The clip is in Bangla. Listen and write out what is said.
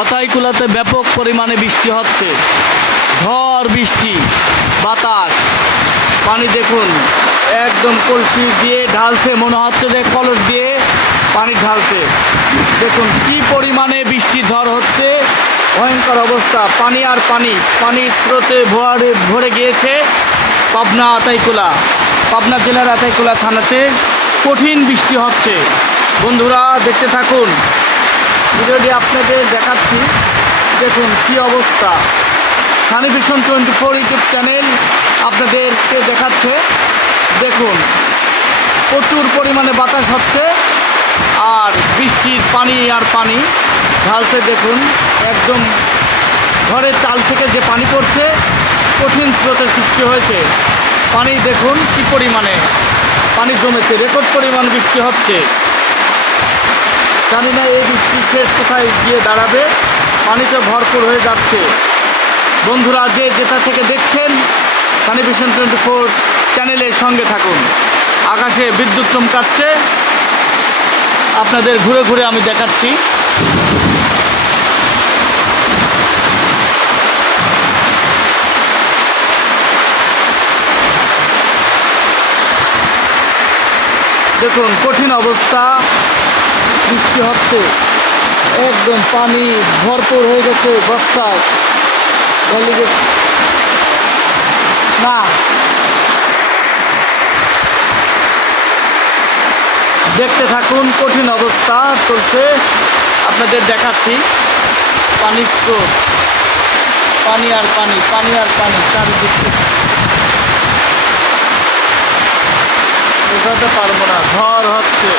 অতাইকুলাতে ব্যাপক পরিমাণে বৃষ্টি হচ্ছে। ঝড়, বৃষ্টি, বাতাস, পানি দেখুন, একদম কলসি দিয়ে ঢালছে, মনে হচ্ছে যে কলস দিয়ে পানি ঢালছে। দেখুন কি পরিমাণে বৃষ্টি ঝড় হচ্ছে, ভয়ঙ্কর অবস্থা, পানি আর পানি পানির স্রোতে ভরে ভরে গিয়েছে পাবনা আতাইকুলা। পাবনা জেলার আতাইকুলা থানাতে কঠিন বৃষ্টি হচ্ছে। বন্ধুরা, দেখতে থাকুন। ভিডিওটি আপনাদের দেখাচ্ছি। দেখুন কি অবস্থা। Sunny Vision twenty four YouTube channel আপনাদেরকে দেখাচ্ছে। দেখুন, প্রচুর পরিমাণে বাতাস হচ্ছে আর বৃষ্টির পানি আর পানি ঢালছে, দেখুন, একদম ঘরের চাল থেকে যে পানি পড়ছে, কঠিন স্রোতের সৃষ্টি হয়েছে। পানি, দেখুন, কি পরিমাণে পানি জমেছে, রেকর্ড পরিমাণ বৃষ্টি হচ্ছে। জানি না এই বৃষ্টি শেষ কোথায় গিয়ে দাঁড়াবে। পানিতে ভরপুর হয়ে যাচ্ছে। বন্ধুরা, যে যেটা থেকে দেখছেন সানি ভিশন টোয়েন্টি ফোর চ্যানেলের সঙ্গে থাকুন। আকাশে বিদ্যুৎ চমকাচ্ছে। আপনাদের ঘুরে ঘুরে আমি দেখাচ্ছি। দেখুন, কঠিন অবস্থা। বৃষ্টি হচ্ছে একদম পানি ভরপুর হয়ে গেছে বর্ষায় না। দেখতে থাকুন, কঠিন অবস্থা চলছে। আপনাদের দেখাচ্ছি। পানির স্রোত পানি আর পানি পানি আর পানি, চারিদিকে বোঝাতে পারব না, ঝড় হচ্ছে।